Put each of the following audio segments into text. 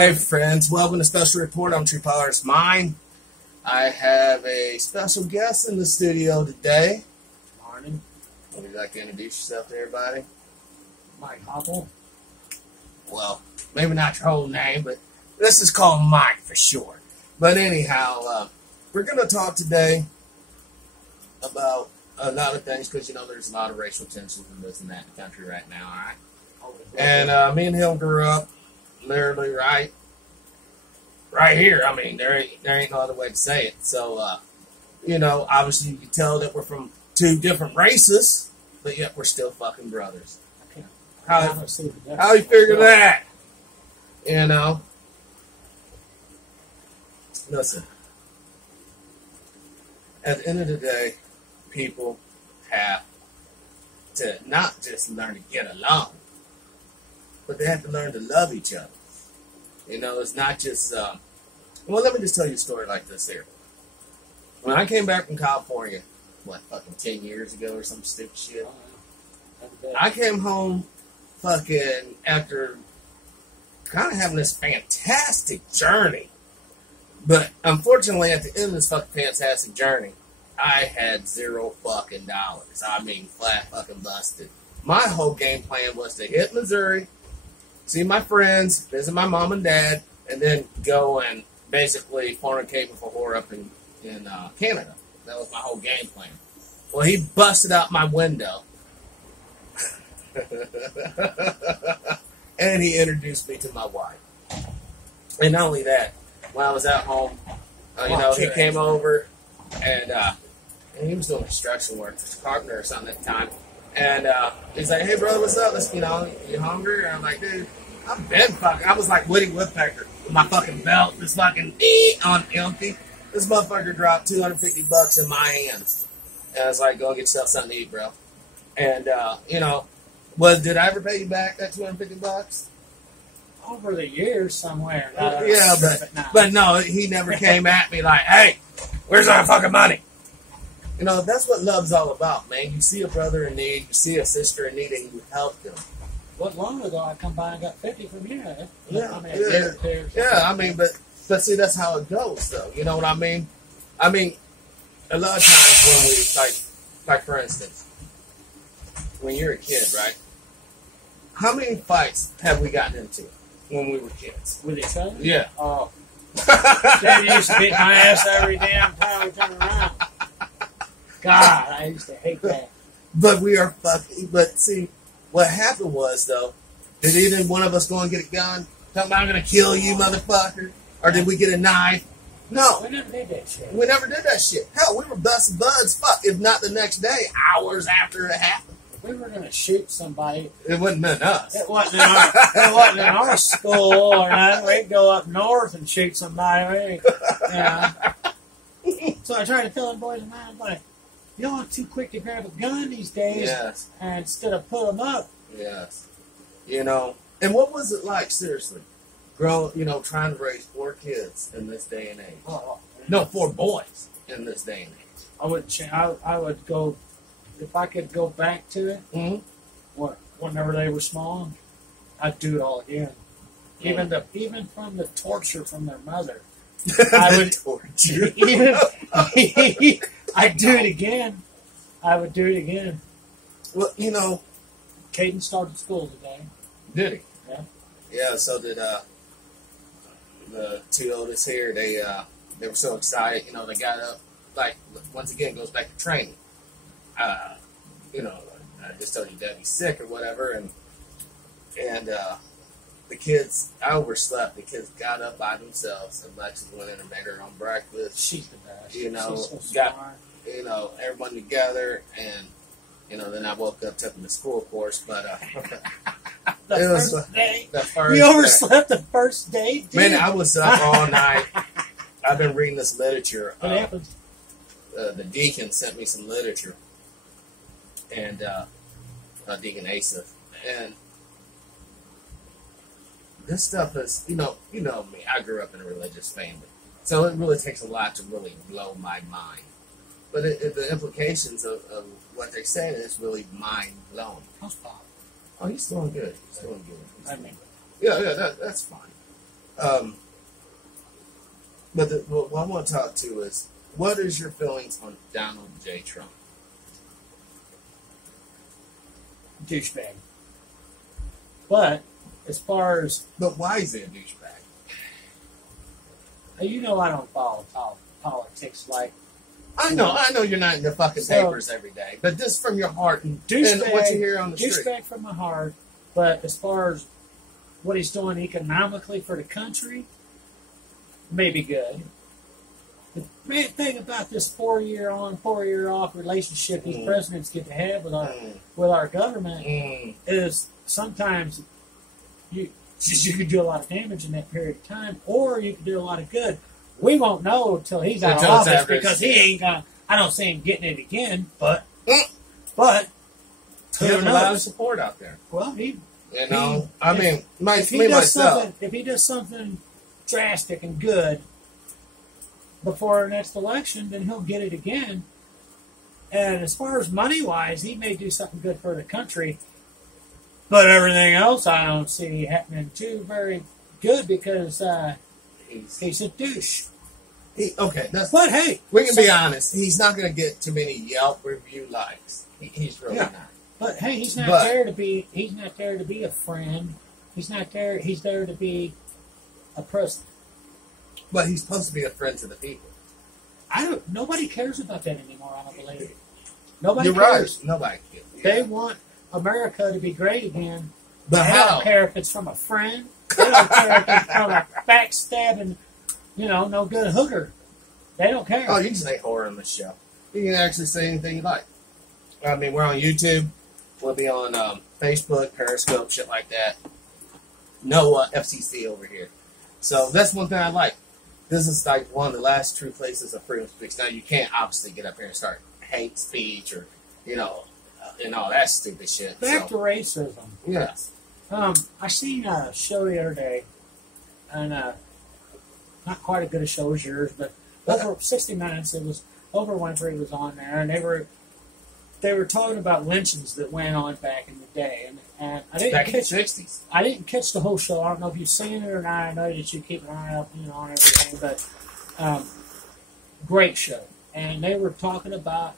Hey friends, welcome to Special Report on TruePowerIsMine. I have a special guest in the studio today. Morning. Would you like to introduce yourself to everybody? Mike Hopple. Well, maybe not your whole name, but this is called Mike for short. But anyhow, we're going to talk today about a lot of things because, you know, there's a lot of racial tensions in this and that in the country right now, all right? And me and him grew up literally right here. I mean, there ain't no other way to say it. So, you know, obviously you can tell that we're from two different races, but yet we're still fucking brothers. How you figure that? You know? Listen. At the end of the day, people have to not just learn to get along, but they have to learn to love each other. You know, it's not just, well, let me just tell you a story like this here. When I came back from California, what, fucking 10 years ago or some stupid shit, I came home fucking after kind of having this fantastic journey. But unfortunately, at the end of this fucking fantastic journey, I had $0 fucking dollars. I mean, flat fucking busted. My whole game plan was to hit Missouri, see my friends, visit my mom and dad, and then go and basically fornicate with a whore up in Canada. That was my whole game plan. Well, he busted out my window. And he introduced me to my wife. And not only that, when I was at home, you know, he came over and he was doing construction work, carpenter or something at the time. And he's like, "Hey, brother, what's up? You know, you hungry?" And I'm like, "Dude, I've been fucking." I was like Woody Woodpecker with my fucking belt, this fucking on empty. This motherfucker dropped $250 in my hands. And I was like, "Go get yourself something to eat, bro." And, you know, did I ever pay you back that $250? Over the years somewhere. Yeah, but no, he never came at me like, "Hey, where's our fucking money?" You know, that's what love's all about, man. You see a brother in need, you see a sister in need, and you help them. What long ago I come by and got 50 from you? Yeah, I mean, I mean, but see, that's how it goes, though. You know what I mean? I mean, a lot of times when we, like for instance, when you're a kid, right? How many fights have we gotten into when we were kids? With each other? Yeah. Oh. Dad used to beat my ass every damn time we turned around. God, I used to hate that. But we are fucking. But see, what happened was though, did either one of us go and get a gun? Talking about, "I'm gonna kill you, motherfucker," or did we get a knife? No, we never did that shit. We never did that shit. Hell, we were busting buds. Fuck, if not the next day, hours after it happened. If we were gonna shoot somebody, it wouldn't have been us. It wasn't in our school or nothing. We'd go up north and shoot somebody. Yeah. So I tried to tell the boys in mine, like, y'all are too quick to grab a gun these days. Yes. And instead of put them up. Yes. You know, and what was it like, seriously? You know, trying to raise 4 kids in this day and age. No, 4 boys in this day and age. I would go, if I could go back to it, whenever they were small, I'd do it all again. Even from the torture from their mother. I would torture. I'd do it again. I would do it again. Well, you know, Caden started school today. Did he? Yeah. Yeah. So did the 2 oldest here. They were so excited. You know, they got up. Like once again, it goes back to training. You know, I just told you Debbie's sick or whatever, and the kids, I overslept. The kids got up by themselves, and Alexis went in and made her own breakfast. She's the best. You know, so got everyone together, and you know, then I woke up, took them to school, of course, but the first day. You overslept the first day, dude. Man, I was up all night. I've been reading this literature. What happened? The deacon sent me some literature, and Deacon Asaph, and this stuff is, you know me. I grew up in a religious family, so it really takes a lot to really blow my mind. But the implications of what they're saying is really mind blowing. How's Bob? Oh, he's doing good. He's doing good. I mean, yeah, that's fine. But what I want to talk to is, what is your feelings on Donald J. Trump? Douchebag. But as far as But why is he a douchebag? you know, I don't follow politics like. I know you're not in the fucking papers every day, but just from your heart and what you hear on the street. Douchebag from my heart, but as far as what he's doing economically for the country, maybe good. The main thing about this 4-year on, 4-year off relationship these presidents get to have with our government is sometimes you could do a lot of damage in that period of time, or you could do a lot of good. We won't know until he's out of office because he ain't gonna. I don't see him getting it again, but he has who a lot of knows? support out there. Well, If he does something drastic and good before our next election, then he'll get it again. And as far as money-wise, he may do something good for the country, but everything else I don't see happening too very good because he's a douche. But hey, we can be honest. He's not going to get too many Yelp review likes. He's really not. But hey, he's not there to be a friend. He's not there. He's there to be a president. But he's supposed to be a friend to the people. Nobody cares about that anymore. I don't believe. Nobody You're cares. Right. Nobody cares. Yeah. They want America to be great again. But they don't care if it's from a friend. They don't care if it's from a backstabbing, no good hooker. They don't care. Oh, you can say horror on the show. You can actually say anything you like. I mean, we're on YouTube. We'll be on Facebook, Periscope, shit like that. No FCC over here. So that's one thing I like. This is like one of the last true places of freedom of speech. Now, you can't obviously get up here and start hate speech or, and all that stupid shit. Back to racism. Yeah. I seen a show the other day, and not quite as good a show as yours, but over 60 Minutes, it was Oprah Winfrey was on there, and they were talking about lynchings that went on back in the day, and I didn't back catch in the 60s. I didn't catch the whole show. I don't know if you've seen it or not. I know that you keep an eye out, on everything, but great show. And they were talking about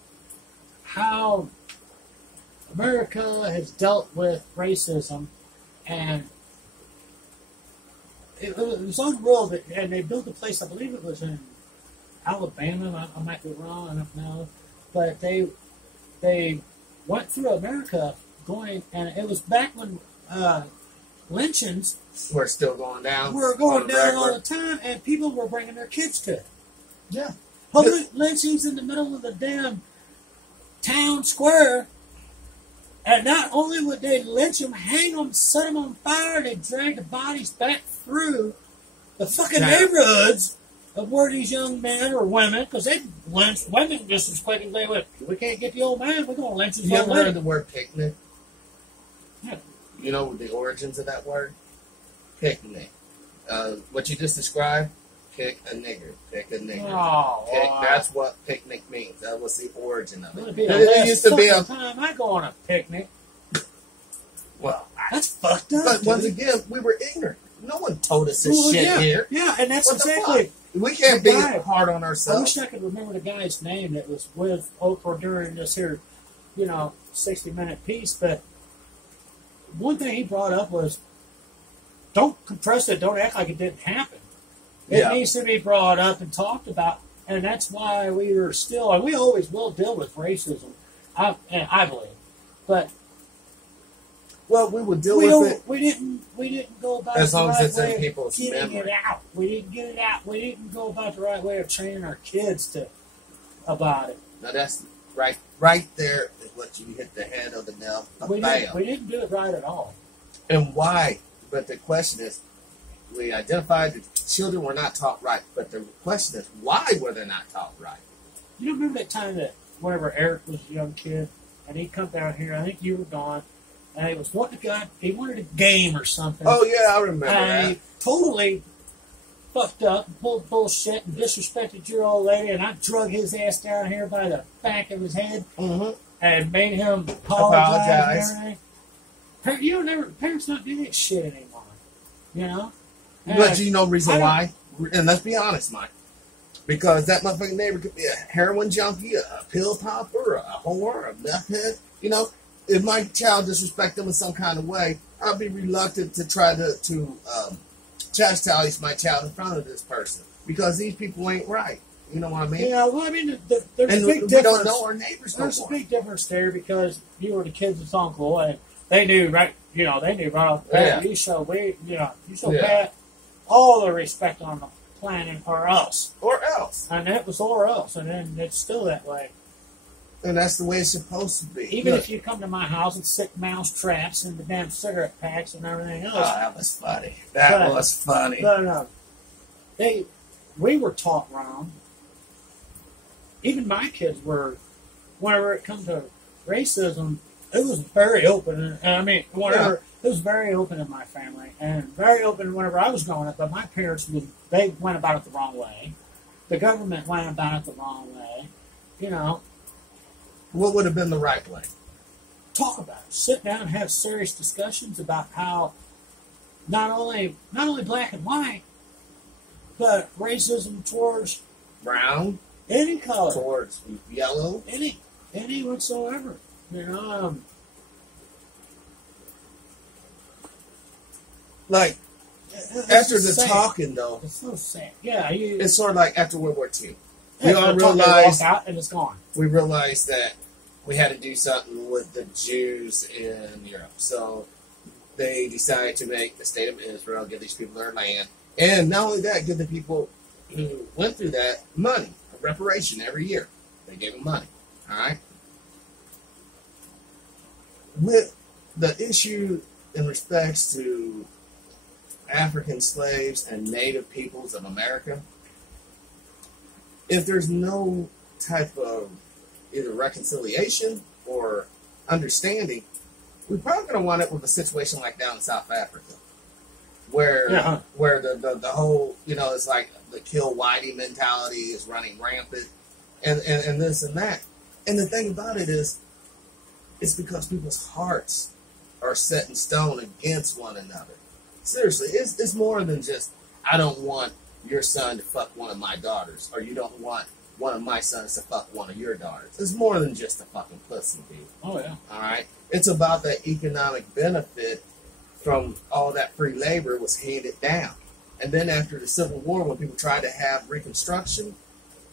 how America has dealt with racism, and it was unreal. And they built a place, I believe it was in Alabama. I might be wrong. I don't know, but they went through America and it was back when lynchings were still going down. Were going down all the time, and people were bringing their kids to it. Yeah. Public lynchings in the middle of the damn town square. And not only would they lynch them, hang them, set them on fire, they drag the bodies back through the fucking neighborhoods of where these young men or women, because they lynch women just as quick as they would. We can't get the old man, we're going to lynch his old man. You ever heard the word picnic? Yeah. You know the origins of that word? Picnic. What you just described? Pick a nigger. Pick a nigger. Oh, that's what picnic means. That was the origin of it. It used to be a time I go on a picnic. Well, that's fucked up. But once again, we were ignorant. No one told us this shit here. Yeah, and that's exactly. We can't be hard on ourselves. I wish I could remember the guy's name that was with Oprah during this here, 60-minute piece. But one thing he brought up was, don't compress it. Don't act like it didn't happen. It needs to be brought up and talked about, and that's why we are still, and we always will deal with racism. I believe, but we will deal with it. We didn't go about as long the as right it's way in people's of getting memory. it out. We didn't get it out. We didn't go about the right way of training our kids about it. Now that's right there is what you hit the head of the nail. We didn't do it right at all. And why? But the question is, we identified that children were not taught right, but the question is, why were they not taught right? You remember that time that whenever Eric was a young kid, and he'd come down here, I think you were gone, and he was he wanted a game or something. Oh, yeah, I remember and that. He totally fucked up and pulled bullshit and disrespected your old lady, and I drug his ass down here by the back of his head and made him apologize. And everything. Parents don't do that shit anymore, But you know the reason why? And let's be honest, Mike. Because that motherfucking neighbor could be a heroin junkie, a pill popper, a whore, a meth head. You know, if my child disrespect them in some kind of way, I'll be reluctant to try to chastise my child in front of this person. Because these people ain't right. You know what I mean? Yeah, well, I mean, there's a big difference. We don't know our neighbors no more. There's a big difference there because you were the kids' uncle, and they knew right. You know, they knew right off the bat. You show Pat all the respect on the planet, or else, and it was or else, and then it's still that way. And that's the way it's supposed to be. Even if you come to my house and stick mouse traps and the damn cigarette packs and everything else. Oh, that was funny. That was funny. But we were taught wrong. Even my kids were, whenever it comes to racism, it was very open. And I mean, it was very open in my family, and very open whenever I was growing up. But my parents, they went about it the wrong way. The government went about it the wrong way. You know. What would have been the right way? Talk about it. Sit down and have serious discussions about how not only black and white, but racism towards brown, any color, towards yellow, any whatsoever. You know, like after the talking though, it's so sad. Yeah, it's sort of like after World War II. We all realized out and it's gone. We realized that we had to do something with the Jews in Europe, so they decided to make the state of Israel, give these people their land, and not only that, give the people who went through that money, a reparation every year. They gave them money. All right. With the issue in respects to African slaves and native peoples of America, if there's no type of either reconciliation or understanding, we're probably going to wind up with a situation like down in South Africa, where the whole, it's like the kill whitey mentality is running rampant, and this and that. And the thing about it is, it's because people's hearts are set in stone against one another. Seriously, it's more than just, I don't want your son to fuck one of my daughters, or you don't want one of my sons to fuck one of your daughters. It's more than just a fucking pussy, dude. Oh, yeah. All right? It's about that economic benefit from all that free labor was handed down. And then after the Civil War, when people tried to have Reconstruction,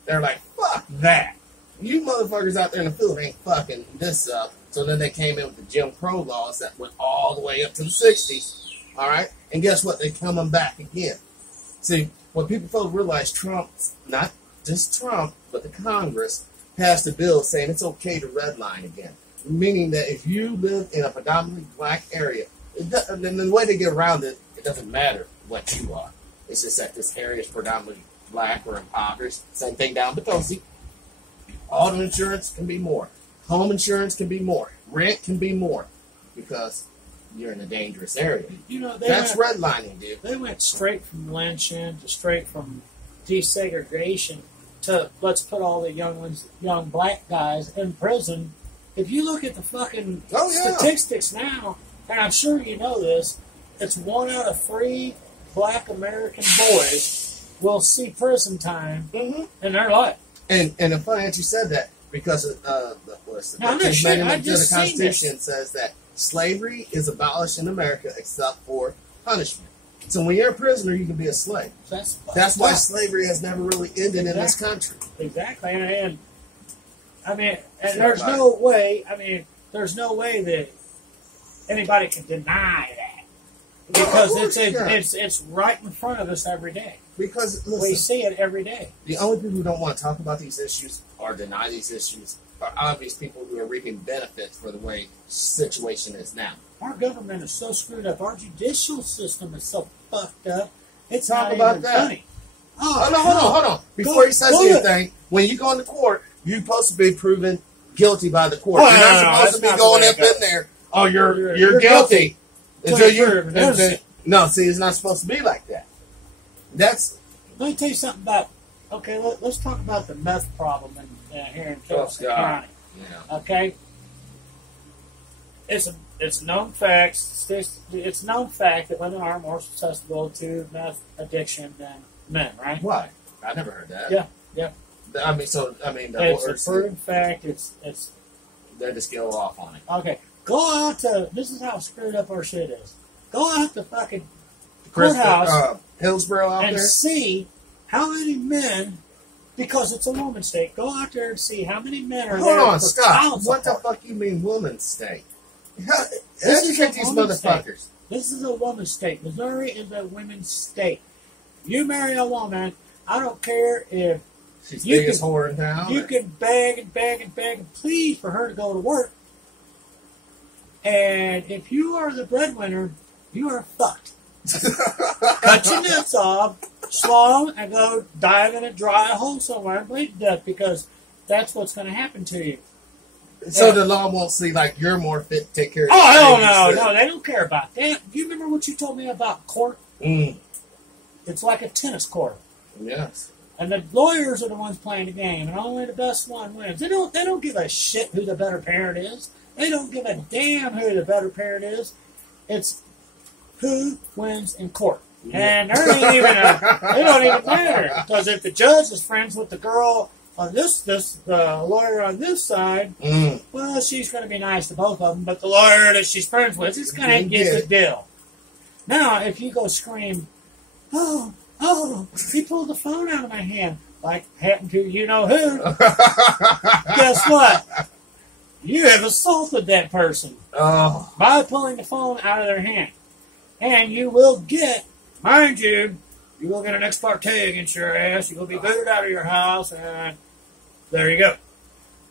they're like, fuck that. You motherfuckers out there in the field ain't fucking this up. So then they came in with the Jim Crow laws that went all the way up to the 60s. All right? And guess what? They're coming back again. See, what people fail to realize, Trump, not just Trump, but the Congress, passed a bill saying it's okay to redline again. Meaning that if you live in a predominantly black area, then the way they get around it, it doesn't matter what you are. It's just that this area is predominantly black or impoverished. Same thing down Potosi. Auto insurance can be more. Home insurance can be more. Rent can be more. Because you're in a dangerous area. That's redlining, dude. They went straight from lynching to straight from desegregation to let's put all the young black guys in prison. If you look at the fucking statistics now, and I'm sure you know this, it's 1 out of 3 black American boys will see prison time in their life. And it's funny that you said that, because the Amendment to the Constitution says that slavery is abolished in America except for punishment. So when you're a prisoner, you can be a slave. That's why slavery has never really ended in this country. Exactly. And I mean, and there's no way that anybody can deny that. Because it's right in front of us every day. Because listen, we see it every day. The only people who don't want to talk about these issues or deny these issues are obvious people who are reaping benefits for the way the situation is now. Our government is so screwed up. Our judicial system is so fucked up. It's Talk not about even that. funny. Hold on. Before he says anything, when you go into court, you're supposed to be proven guilty by the court. You're not supposed to be going up in there. Oh, you're guilty. No, see, it's not supposed to be like that. Let me tell you something about. Okay, let's talk about the meth problem here in Kingston County. Yeah. Okay, it's it's known facts. It's known fact that women are more susceptible to meth addiction than men, right? Why? I never heard that. Yeah. It's a proven fact. It's they're just go off on it. Okay. Go out to. This is how screwed up our shit is. Go out to fucking courthouse, Hillsborough out and there, see how many men. Because it's a woman's state. Go out there and see how many men are there. Hold on, stop. What apart. the fuck you mean woman's state? This is Educate these motherfuckers. This is a woman's state. Missouri is a women's state. You marry a woman, I don't care if she's the biggest whore in town. You can beg and plead for her to go to work. And if you are the breadwinner, you are fucked. Cut your nuts off, swallow, and go dive in a dry hole somewhere and bleed to death, because that's what's going to happen to you. So the law won't see like you're more fit to take care of. Oh hell no, they don't care about that. Do you remember what you told me about court? It's like a tennis court. Yes. And the lawyers are the ones playing the game, and only the best one wins. They don't give a shit who the better parent is. They don't give a damn who the better parent is. It's who wins in court. And there ain't even it don't even matter. Because if the judge is friends with the girl on the lawyer on this side, well, she's going to be nice to both of them. But the lawyer that she's friends with is going to get the deal. Now, if you go scream, oh, he pulled the phone out of my hand, like happened to you know who, guess what? You have assaulted that person by pulling the phone out of their hand. And you will get, mind you will get an ex parte against your ass. You will be booted out of your house, and there you go.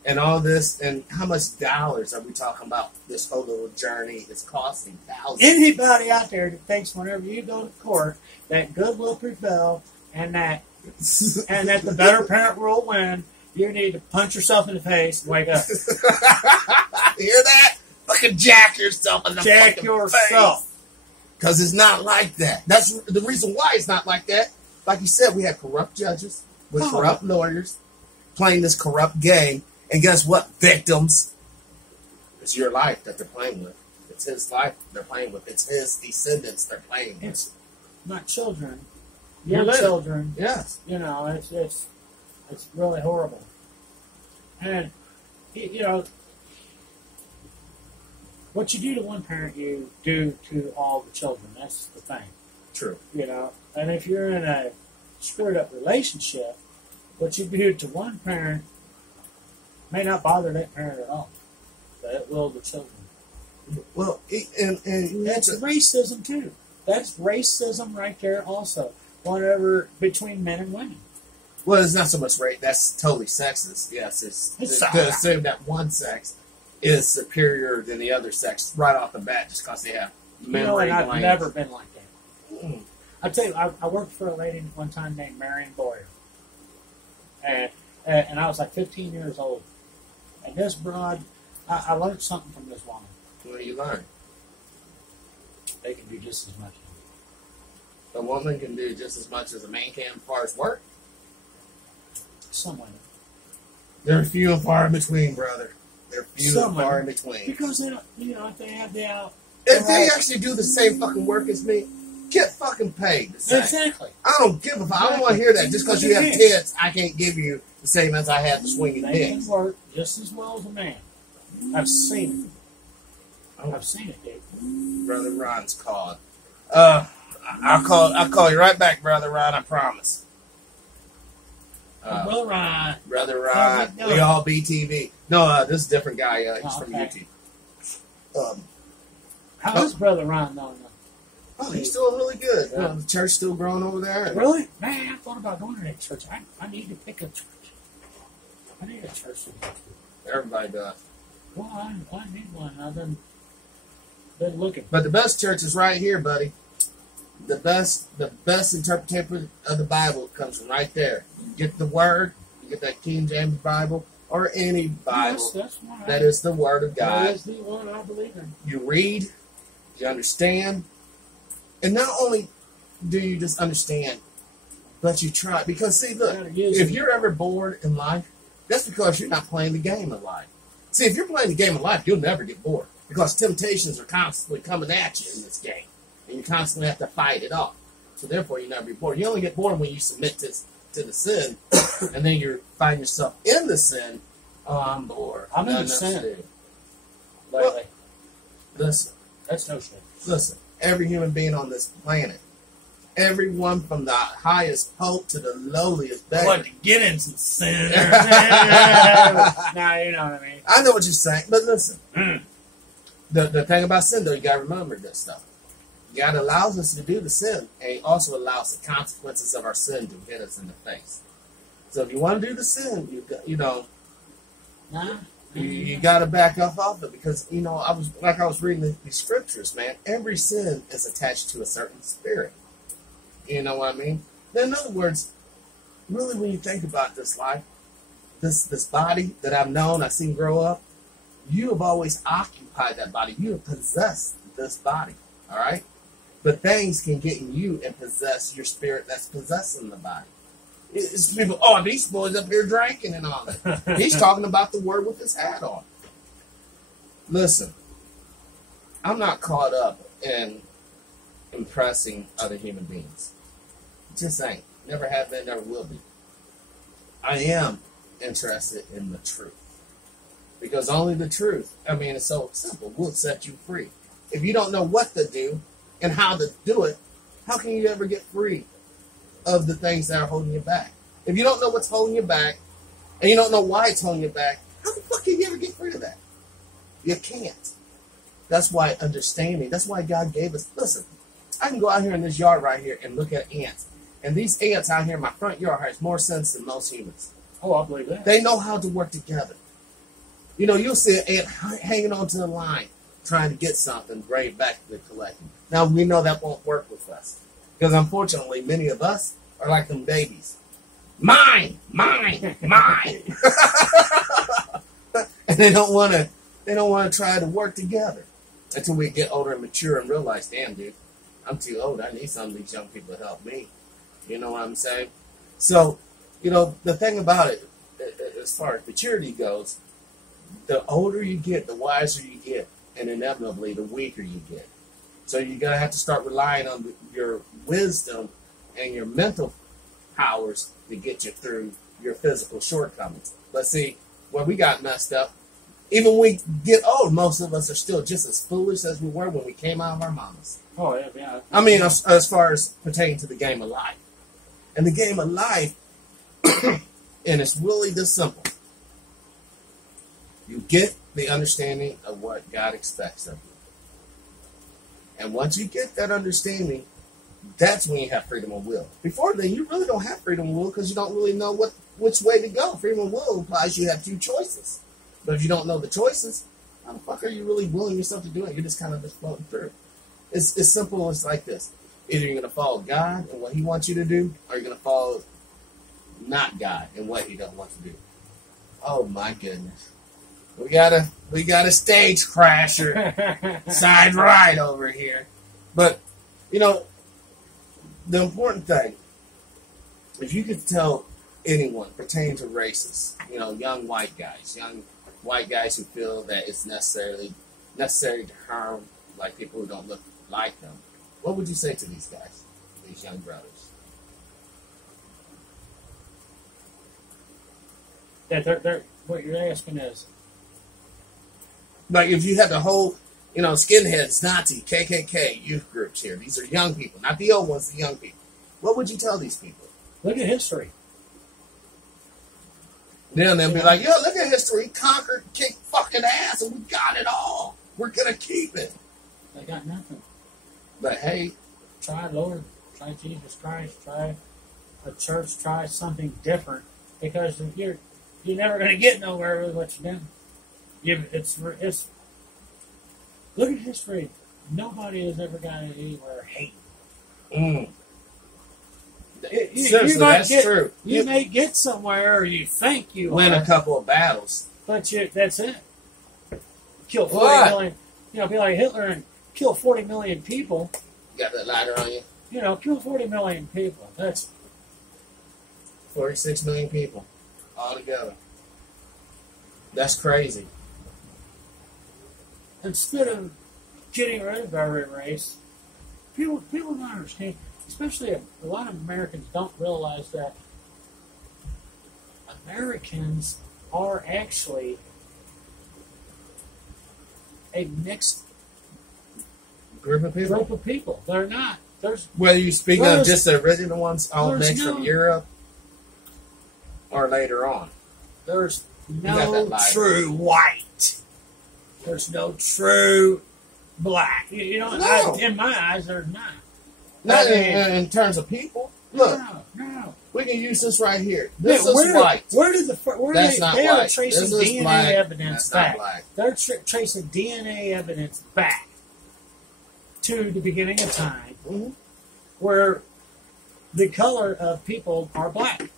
And all this, and how much dollars are we talking about? This whole little journey is costing thousands. Anybody out there that thinks whenever you go to court that good will prevail and that the better parent will win, you need to punch yourself in the face and wake up. Hear that? Fucking jack yourself in the fucking face. Because it's not like that. That's the reason why it's not like that. Like you said, we had corrupt judges with corrupt lawyers playing this corrupt game. And guess what, victims? It's your life that they're playing with. It's his life they're playing with. It's his descendants they're playing with. It's not children. Your children. Yes. You know, it's really horrible. And, you know, what you do to one parent, you do to all the children. That's the thing. True. You know, and if you're in a screwed up relationship, what you do to one parent may not bother that parent at all, but it will the children. Well, and that's racism too. That's racism right there also. Whatever between men and women. Well, it's not so much race. That's totally sexist. Yes, it's to assume that one sex is superior than the other sex right off the bat just because they have memory. You know, I've never been like that. I tell you, I worked for a lady one time named Marion Boyer, and I was like 15 years old. And this broad, I learned something from this woman. What do you learn? They can do just as much. A woman can do just as much as a man can as far as work. Some women. They're few and far in between, brother. They're few and far in between. Because they don't, you know, if they have the out. If they actually do the same fucking work as me, get fucking paid the same. Exactly. I don't give a fuck. I don't want to hear that. Just because you have tits, I can't give you the same as I have the swinging dicks. They can work just as well as a man. I've seen it. I've seen it, dude. Brother Ron's called. I'll call you right back, Brother Ron, I promise. Brother Ron. Brother Ron. We all BTV. No, this is a different guy. He's from YouTube. How is Brother Ron though? Oh, he's doing really good. Yeah. The church's still growing over there. Really? Man, I thought about going to that church. I need to pick a church. I need a church to go to. Everybody does. Well, I need one. I've been looking. But the best church is right here, buddy. The best interpretation of the Bible comes from right there. You get the Word, you get that King James Bible, or any Bible. Yes, that is the Word of God. That is the one I believe in. You read, you understand, and not only do you just understand, but you try. Because see, look, if you're ever bored in life, that's because you're not playing the game of life. See, if you're playing the game of life, you'll never get bored. Because temptations are constantly coming at you in this game. And you constantly have to fight it off. So therefore, you never be bored. You only get bored when you submit to the sin, and then you find yourself in the sin. Oh, I'm bored. I'm in the sin. Lately. Well, Listen. That's no sin. Listen. Every human being on this planet, everyone from the highest pope to the lowliest beggar. What, to get in some sin? Nah, you know what I mean. I know what you're saying, but listen. The thing about sin, though, you got to remember this stuff. God allows us to do the sin, and He also allows the consequences of our sin to hit us in the face. So if you want to do the sin, you got to back off it, because I was reading the scriptures, man. Every sin is attached to a certain spirit. You know what I mean? In other words, really, when you think about this life, this body that I've seen grow up, you have always occupied that body. You have possessed this body. All right, but things can get in you and possess your spirit that's possessing the body. It's people, these boys up here drinking and all that. He's talking about the word with his hat on. Listen, I'm not caught up in impressing other human beings. Just ain't. Never have been, never will be. I am interested in the truth. Because only the truth, it's so simple, will set you free. If you don't know what to do and how to do it, how can you ever get free of the things that are holding you back? If you don't know what's holding you back, and you don't know why it's holding you back, how the fuck can you ever get free of that? You can't. That's why understanding, that's why God gave us, listen, I can go out here in this yard right here and look at ants. And these ants out here in my front yard has more sense than most humans. Oh, I believe that. They know how to work together. You'll see an ant hanging onto the line, trying to get something, bring it back to the collecting. Now, we know that won't work with us. Because unfortunately, many of us are like them babies. Mine! Mine! Mine! And they don't want to try to work together until we get older and mature and realize, damn, dude, I'm too old. I need some of these young people to help me. You know what I'm saying? So, the thing about it, as far as maturity goes, the older you get, the wiser you get, and inevitably the weaker you get. So you're going to have to start relying on your wisdom and your mental powers to get you through your physical shortcomings. But see, when we got messed up, even when we get old, most of us are still just as foolish as we were when we came out of our mamas. Oh, yeah. As far as pertaining to the game of life. And the game of life, and it's really this simple. You get the understanding of what God expects of you. And once you get that understanding, that's when you have freedom of will. Before then, you really don't have freedom of will because you don't really know which way to go. Freedom of will implies you have two choices. But if you don't know the choices, how the fuck are you really willing yourself to do it? You're just kind of just floating through. It's simple as like this. Either you're going to follow God and what He wants you to do, or you're going to follow not God and what He doesn't want to do. Oh my goodness. We got a stage crasher side right over here. But, the important thing, if you could tell anyone pertaining to races, young white guys who feel that it's necessary to harm like people who don't look like them, what would you say to these guys, these young brothers? Yeah, they're what you're asking is, like if you had the whole, skinheads, Nazi, KKK, youth groups here. These are young people, not the old ones, the young people. What would you tell these people? Look at history. Then they'll be like, look at history. He conquered, kicked fucking ass, and we got it all. We're going to keep it. They got nothing. But hey. Try Lord. Try Jesus Christ. Try a church. Try something different. Because you're never going to get nowhere with what you're doing. It's look at history. Nobody has ever gotten anywhere hating. Seriously, that's true. You may get somewhere, or you think you win a couple of battles, but that's it. Kill 40 million. Be like Hitler and kill 40 million people. You got that lighter on you? Kill 40 million people. That's 46 million people all together. That's crazy. instead of getting rid of every race, people don't understand, especially a lot of Americans don't realize that Americans are actually a mixed Group of people. They're not. Whether you speak of just the original ones, all mixed from Europe, or later on. There's no true white. There's no true black. You know, in my eyes, there's not. Not in terms of people. Look, no. We can use this right here. This is white. They are tracing DNA black. evidence back. They're tracing DNA evidence back to the beginning of time, where the color of people are black.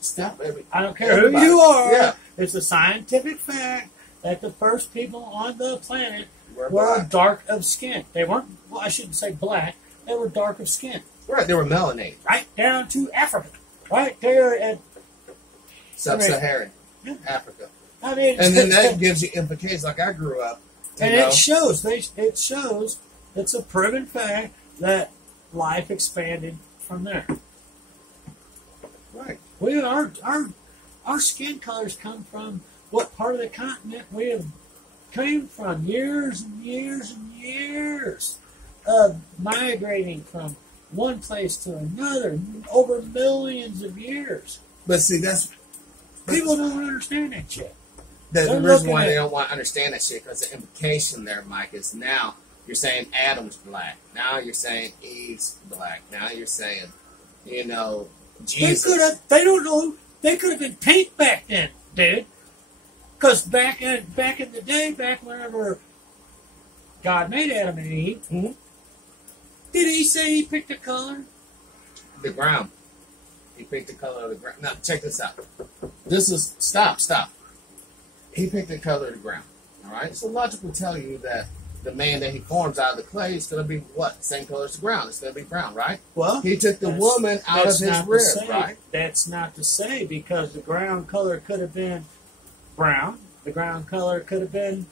Stop everything. I don't care who you are. Yeah. It's a scientific fact that the first people on the planet were dark of skin. They weren't, well, I shouldn't say black. They were dark of skin. Right, they were melanated. Right down to Africa. Right there at Sub-Saharan Africa. I mean, and then that gives you implications. Like I grew up. And it shows. It's a proven fact that life expanded from there. Right. Our skin colors come from what part of the continent we have came from. Years and years and years of migrating from one place to another over millions of years. But see, people don't understand that shit. The reason why they don't want to understand that shit, because the implication there, Mike, is now you're saying Adam's black. Now you're saying Eve's black. Now you're saying, Jesus. They don't know. They could have been pink back then, dude. Because back in the day, back whenever God made Adam and Eve, did he say he picked a color? The ground. He picked the color of the ground. Now, check this out. Stop. He picked the color of the ground. All right? So logic will tell you that the man that he forms out of the clay is going to be what? Same color as the ground. It's going to be brown, right? Well, he took the woman out of his rib, right? That's not to say, because the ground color could have been brown. The ground color could have been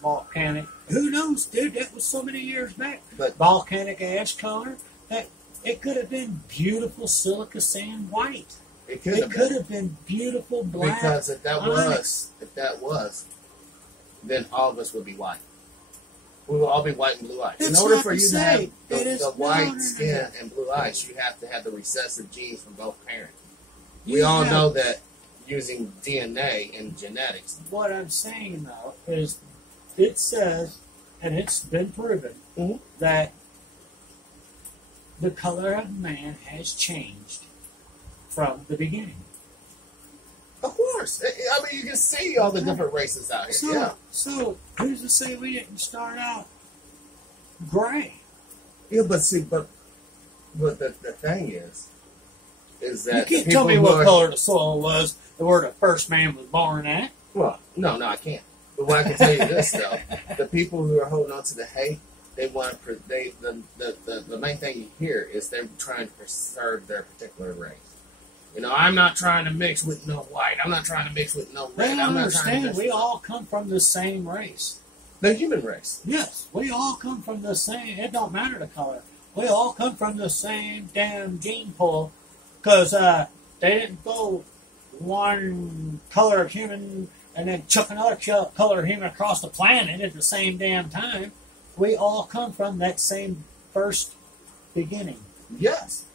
volcanic. Who knows, dude? That was so many years back. But volcanic ash color. It could have been beautiful silica sand white. It could have been beautiful black. Because if that was, then all of us would be white. We will all be white and blue eyes. In order for you to have the white skin and blue eyes, you have to have the recessive genes from both parents. We all know that using DNA and genetics. What I'm saying, though, is it says, and it's been proven, that the color of man has changed from the beginning. Of course. I mean, you can see all the different races out here. So who's to say we didn't start out gray? Yeah, but the thing is that you can't tell me what color the soil was where the first man was born at. Well, no, I can't. But what I can tell you this though, the people who are holding on to the hate, the main thing you hear is they're trying to preserve their particular race. I'm not trying to mix with no white. I'm not trying to mix with no red. They don't understand. We all come from the same race. The human race. Yes, we all come from the same. It don't matter the color. We all come from the same damn gene pool, because they didn't go one color of human and then chuck another color of human across the planet at the same damn time. We all come from that same first beginning. Yes.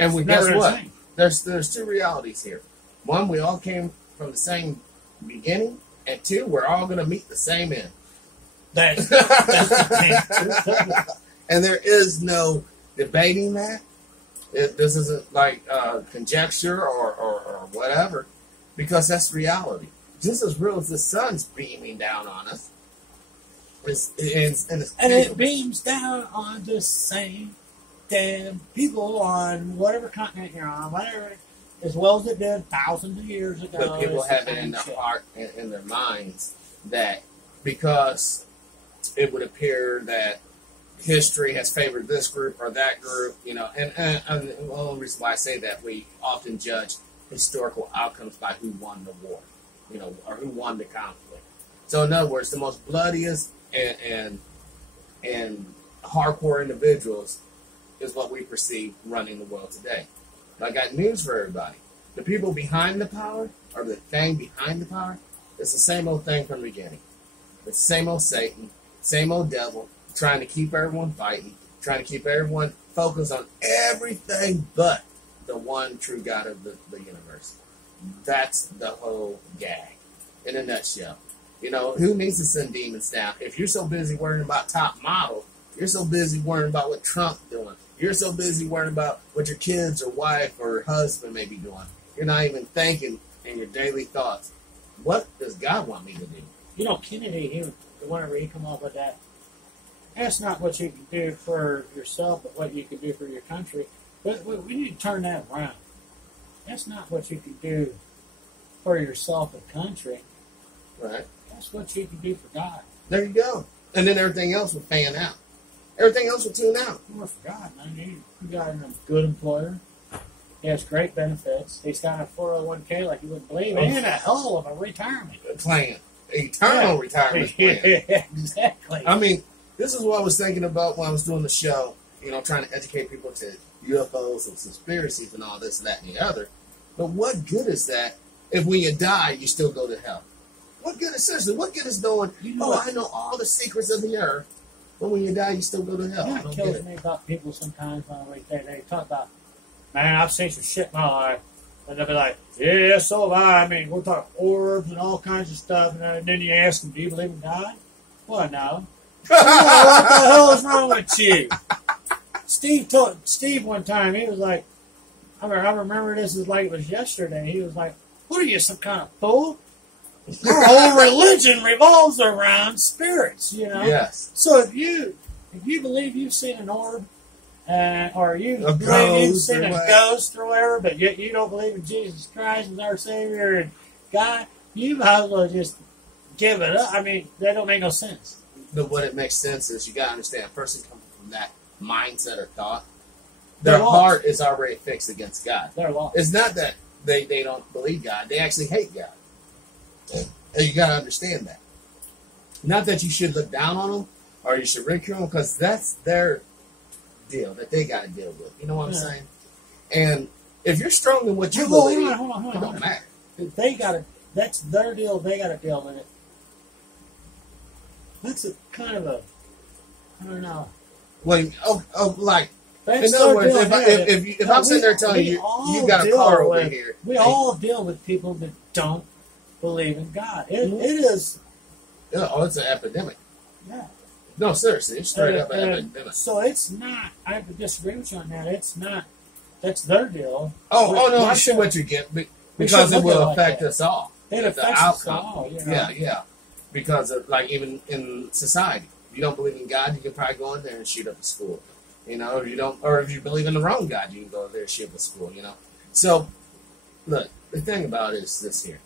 And guess what? There's two realities here. One, we all came from the same beginning, and two, we're all going to meet the same end. That's the thing. And there is no debating that. This isn't like conjecture or whatever, because that's reality. Just as real as the sun's beaming down on us. And it beams down on the same damn people on whatever continent you're on, whatever, as well as it did thousands of years ago. But people have it in their heart and in their minds that because it would appear that history has favored this group or that group, and the only reason why I say that, we often judge historical outcomes by who won the war, or who won the conflict. So in other words, the most bloodiest and hardcore individuals is what we perceive running the world today. But I got news for everybody. The people behind the power, or the thing behind the power, it's the same old thing from the beginning. The same old Satan, same old devil, trying to keep everyone fighting, trying to keep everyone focused on everything but the one true God of the universe. That's the whole gag in a nutshell. You know, who needs to send demons down? If you're so busy worrying about top model, you're so busy worrying about what Trump's doing. You're so busy worrying about what your kids or wife or husband may be doing. You're not even thinking in your daily thoughts, what does God want me to do? You know, Kennedy, whenever he come up with that, that's not what you can do for yourself, but what you can do for your country. But we need to turn that around. That's not what you can do for yourself and country. Right. That's what you can do for God. There you go. And then everything else will fan out. Everything else will tune out. Well, for God, man, you got a good employer. He has great benefits. He's got a 401k like you wouldn't believe, and a hell of a retirement plan. Eternal retirement plan. Exactly. I mean, this is what I was thinking about when I was doing the show, you know, trying to educate people to UFOs and conspiracies and all this, that, and the other. But what good is that if when you die, you still go to hell? What good is, seriously, what good is knowing, I know all the secrets of the earth, but when you die, you still go to hell? It kills me about people sometimes when they talk about, man, I've seen some shit in my life. And they'll be like, yeah, so have I. I mean, we're talking orbs and all kinds of stuff. And then you ask them, do you believe in God? Well, no. What the hell is wrong with you? Steve told Steve one time, he was like, I remember this is like it was yesterday. He was like, what are you, some kind of fool? Our whole religion revolves around spirits, you know? Yes. So if you believe you've seen an orb, or you believe you've seen a ghost or whatever, but yet you don't believe in Jesus Christ as our Savior and God, you might as well just give it up. I mean, that don't make no sense. But what it makes sense is you got to understand, a person coming from that mindset or thought, their heart is already fixed against God. They're lost. It's not that they don't believe God. They actually hate God. And you got to understand that. Not that you should look down on them or you should ridicule them, because that's their deal that they got to deal with. You know what I'm saying? And if you're strong in what you believe, hold on. it don't matter. That's their deal. They got to deal with it. That's a kind of a, I don't know. Well, like, in other words, if I'm sitting there telling you, you got a car over here. We all deal with people that don't believe in God. It is. Oh, it's an epidemic. Yeah. No, seriously, it's straight up an epidemic. So it's not, I disagree with you on that. It's not, that's their deal. Oh no, I see what you get, because it will affect us all. It affects us all, you know? Yeah. Because of, like, even in society, if you don't believe in God, you can probably go in there and shoot up a school. You know, if you believe in the wrong God, you can go there and shoot up a school, you know. So, look, the thing about it is this here.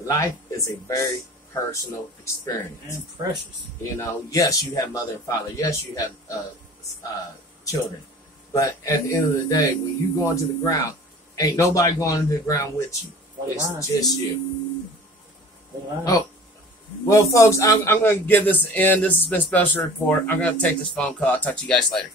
Life is a very personal experience. And precious. You know, yes, you have mother and father. Yes, you have children. But at the end of the day, when you go into the ground, ain't nobody going into the ground with you. It's just you. Oh, well, folks, I'm going to give this an end. This has been Special Report. I'm going to take this phone call. I'll talk to you guys later.